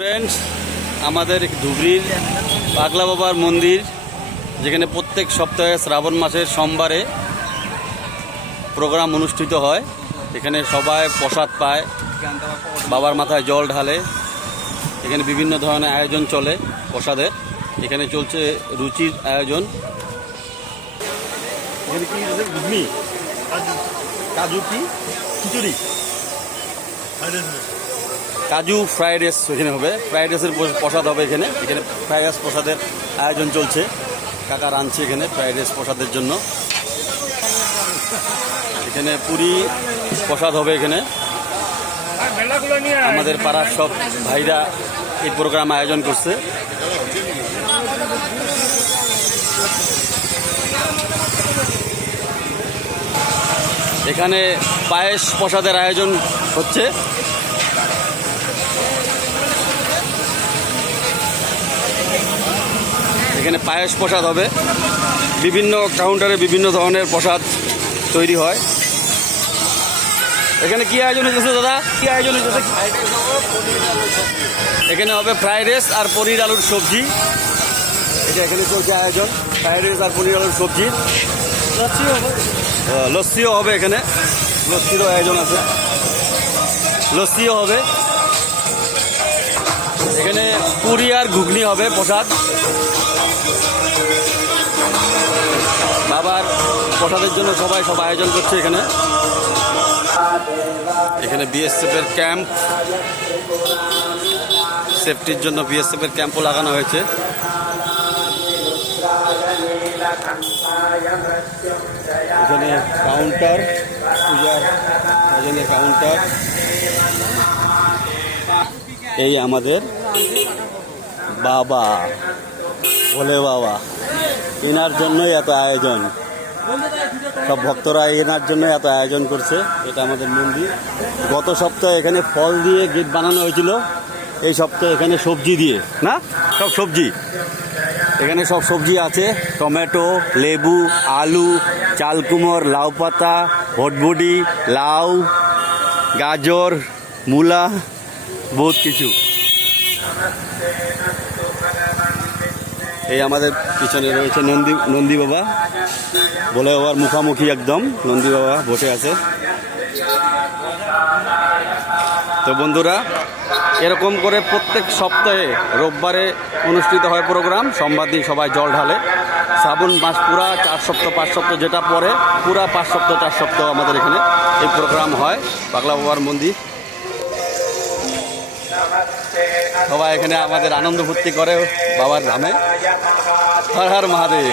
Friends, আমাদের ধুবড়ির পাগলা বাবার মন্দির, যেখানে প্রত্যেক সপ্তাহে শ্রাবণ মাসের সোমবারে প্রোগ্রাম অনুষ্ঠিত হয়। এখানে সবাই প্রসাদ পায়, বাবার মাথায় জল ঢালে। এখানে বিভিন্ন ধরনের আয়োজন চলে প্রসাদের। এখানে চলছে রুচির আয়োজন। এখানে কি ঘুগনি, কাজু কি খিচুড়ি, কাজু ফ্রাইড রাইস এখানে হবে। ফ্রাইড রাইসের প্রসাদ হবে এখানে। এখানে ফ্রাইড রাইস প্রসাদের আয়োজন চলছে। কাকা রাঁধছে এখানে ফ্রাইড রাইস প্রসাদের জন্য। এখানে পুরি প্রসাদ হবে এখানে। আমাদের পাড়ার সব ভাইরা এই প্রোগ্রাম আয়োজন করছে। এখানে পায়েস প্রসাদের আয়োজন হচ্ছে। এখানে পায়েস প্রসাদ হবে। বিভিন্ন কাউন্টারে বিভিন্ন ধরনের প্রসাদ তৈরি হয়। এখানে কি আয়োজন হয়েছে দাদা, কি আয়োজন হয়েছে? এখানে হবে ফ্রাইড রাইস আর পনির আলুর সবজি। এটা এখানে চলছে আয়োজন, ফ্রাইড রাইস আর পনির আলুর সবজি। লস্যিও হবে এখানে, লস্যিরও আয়োজন আছে, লস্যিও হবে। এখানে পুরি আর ঘুগনি হবে প্রসাদ। বাবার প্রসাদের জন্য সবাই সব আয়োজন করছে এখানে। এখানে বিএসএফের ক্যাম্প, সেফটির জন্য বিএসএফের ক্যাম্পও লাগানো হয়েছে। এখানে কাউন্টার, পূজার আয়োজনের কাউন্টার। এই আমাদের বাবা, ভোলে বাবা, এনার জন্যই এত আয়োজন। সব ভক্তরা এনার জন্য এত আয়োজন করছে। এটা আমাদের মন্দির। গত সপ্তাহে এখানে ফল দিয়ে গেট বানানো হয়েছিল, এই সপ্তাহে এখানে সবজি দিয়ে, না সব সবজি। এখানে সব সবজি আছে, টমেটো, লেবু, আলু, চালকুমড়, লাউ পাতা, ভটভটি, লাউ, গাজর, মূলা, বহুত কিছু। এই আমাদের পিছনে রয়েছে নন্দী বাবা, বলে বাবার মুখামুখি একদম নন্দী বাবা বসে আছে। তো বন্ধুরা, এরকম করে প্রত্যেক সপ্তাহে রোববারে অনুষ্ঠিত হয় প্রোগ্রাম। সোমবার দিন সবাই জল ঢালে। শ্রাবণ মাস পুরা 4 সপ্তাহ 5 সপ্তাহ যেটা পরে, পুরা 5 সপ্তাহ 4 সপ্তাহ আমাদের এখানে এই প্রোগ্রাম হয় পাগলা বাবার মন্দির। সবাই এখানে আমাদের আনন্দ ফুর্তি করে বাবার ধামে। হর হর মহাদেব।